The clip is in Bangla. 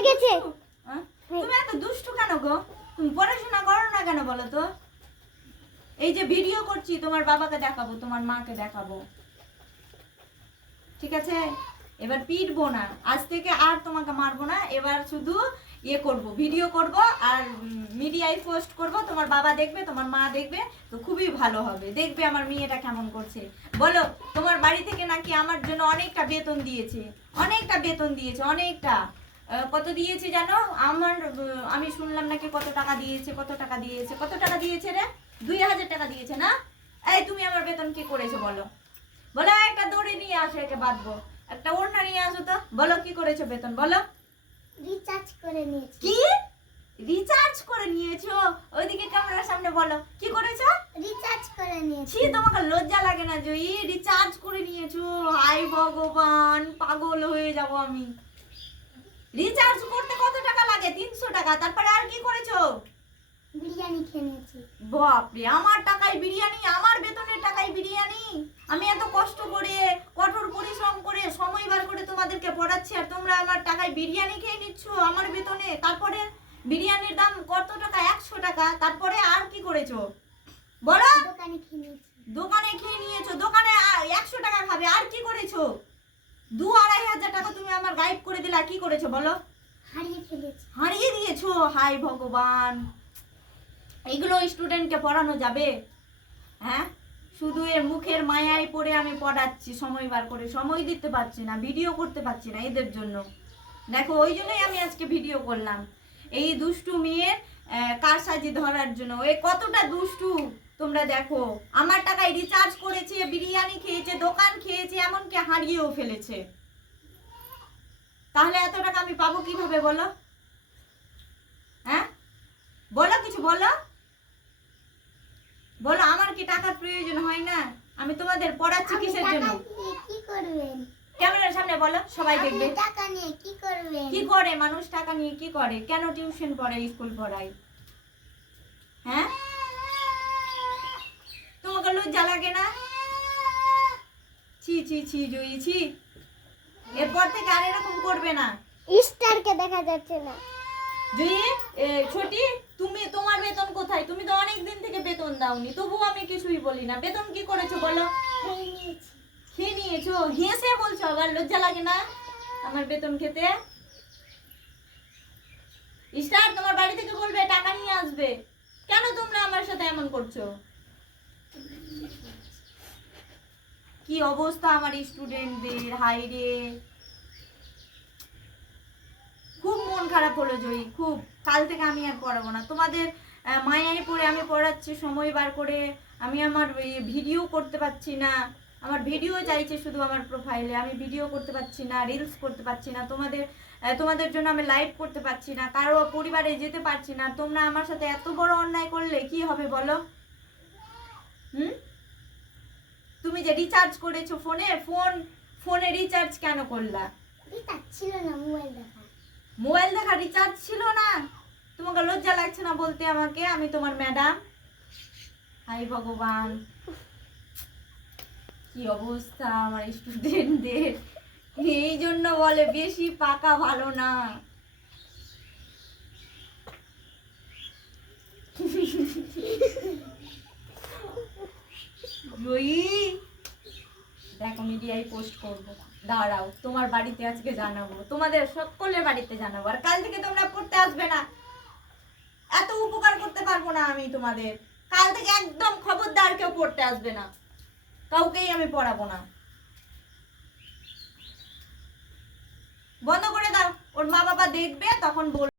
হয়ে গেছে। তুমি এত দুষ্টু কেন গো? তুমি পড়াশোনা করো না কেন বলো তো? এই যে ভিডিও করছি তোমার বাবাকে দেখাবো, তোমার মাকে দেখাবো, ঠিক আছে? এবার পিটবো না, আজ থেকে আর তোমাকে মারবো না। এবার শুধু ইয়ে করব, ভিডিও করব আর মিডিয়ায় পোস্ট করব। তোমার বাবা দেখবে, তোমার মা দেখবে, তো খুবই ভালো হবে। দেখবে আমার মেয়েটা কেমন করছে। বলো, তোমার বাড়ি থেকে নাকি আমার জন্য অনেকটা বেতন দিয়েছে, অনেকটা বেতন দিয়েছে, অনেকটা। কত দিয়েছে জানো? আমি শুনলাম নাকি কত টাকা দিয়েছে, কত টাকা দিয়েছে, কত টাকা দিয়েছে রে? 2000 টাকা দিয়েছে না? এই তুমি আমার বেতন কি করেছো বলো? বলো, একটা দড়ি নিয়ে আসো, একে বাঁধবো। একটা ওড়না নিয়ে আসো তো, বলো কি করেছো বেতন বলো? রিচার্জ করে নিয়েছি। কি রিচার্জ করে নিয়েছো? ওইদিকে ক্যামেরার সামনে বলো কি করেছো? রিচার্জ করে নিয়েছি। ছি, তোমাকে লজ্জা লাগে না জয়ী? রিচার্জ করে নিয়েছো? হাই ভগবান, পাগল হয়ে যাব আমি। রিচার্জ করতে কত টাকা লাগে? 300 টাকা। তারপরে আর কি করেছো? বিরিয়ানি খেয়ে নিয়েছি। বাপরে, আমার টাকায় বিরিয়ানি, আমার বেতনের টাকায় বিরিয়ানি! আমি এত কষ্ট করে, কঠোর পরিশ্রম করে, সময় বার করে তোমাদেরকে পড়াচ্ছি, আর তোমরা আমার টাকায় বিরিয়ানি খেয়ে নিচ্ছ আমার বেতনে। তারপরে বিরিয়ানির দাম কত টাকা? 100 টাকা। তারপরে আর কি করেছো বলো? দোকানে খেয়ে নিয়েছি। দোকানে খেয়ে নিয়েছো? দোকানে 100 টাকা খাবে, আর কি করেছো? 2-2500 টাকা তুমি আমার গায়েব করে দিলা, কি করেছো বলো? হারিয়ে ফেলেছি। হারিয়ে দিয়েছো? হাই ভগবান, এইগুলো স্টুডেন্টকে পড়ানো যাবে? হ্যাঁ, শুধু এর মুখের মায়ায় পড়ে আমি পড়াচ্ছি, সময় বার করে সময় দিতে পারছি না, ভিডিও করতে পারছি না এদের জন্য। দেখো, ওই জন্যই আমি আজকে ভিডিও করলাম, এই দুষ্টু মেয়ের কারসাজি ধরার জন্য। এ কতটা দুষ্টু তোমরা দেখো। আমার টাকায় রিচার্জ করেছে, বিরিয়ানি খেয়েছে, দোকান খেয়েছে, এমনকি হারিয়েও ফেলেছে। তাহলে এত টাকা আমি পাবো কিভাবে বলো? হ্যাঁ বলো, কিছু বলো। বলো, আমার কি টাকার প্রয়োজন হয় না? আমি তোমাদের পড়াচ্ছি কিসের জন্য? কি করবেন? ক্যামেরার সামনে বলো, সবাই দেখবে। টাকা নিয়ে কি করবেন? কি করে মানুষ টাকা নিয়ে? কি করে? কেন টিউশন পড়ায়, স্কুল পড়ায়? হ্যাঁ, তোমাকে লজ্জা লাগে না? ছি ছি ছি জয়ী, ছি। এরপর থেকে আর এরকম করবে না। স্টারকে দেখা যাচ্ছে না। জয়ী, ছোটি, তুমি তোমার বেতন কোথায়? তুমি তো অনেক দিন থেকে বেতন দাওনি, তবুও আমি কিছুই বলি না। বেতন কি করেছো বলো? খেয়ে নিয়েছি। খেয়ে নিয়েছো? হেসে বলছো আবার, লজ্জা লাগে না আমার বেতন খেতে? স্টার, তোমার বাড়ি থেকে বলবে টাকা নিয়ে আসবে। কেন তোমরা আমার সাথে এমন করছো? কি অবস্থা আমার স্টুডেন্টদের, হাই রে! খুব মন খারাপ হলো জয়ী, খুব। কাল থেকে আমি আর পড়াবো না তোমাদের। মায়ায় পড়ে আমি পড়াচ্ছি, সময় বার করে। আমি আমার ভিডিও করতে পারছি না। আমার ভিডিও চাইছে শুধু আমার প্রোফাইলে, আমি ভিডিও করতে পারছি না, রিলস করতে পারছি না, তোমাদের জন্য আমি লাইভ করতে পারছি না, কারো পরিবারে যেতে পারছি না। তোমরা আমার সাথে এত বড় অন্যায় করলে কি হবে বলো? তুমি যে রিচার্জ করেছো ফোনে রিচার্জ কেন করলা? রিচার্জ ছিল না, মোবাইল দেখা রিচার্জ ছিল না? তোমাকে লজ্জা লাগছে না বলতে আমাকে আমি তোমার ম্যাডাম? হাই ভগবান, কি অবস্থা আমার স্টুডেন্টদের! এই জন্য বলে বেশি পাকা ভালো না। দেখো, মিডিয়ায় পোস্ট করবো, দাঁড়াও। তোমার বাড়িতে আজকে জানাবো, তোমাদের সকলের বাড়িতে জানাবো। আর কাল থেকে তোমরা পড়তে আসবে না। এত উপকার করতে পারবো না আমি তোমাদের। কাল থেকে একদম খবরদার কেউ পড়তে আসবে না, কাউকেই আমি পড়াবো না। বন্ধ করে দাও, ওর মা বাবা দেখবে, তখন বলবে।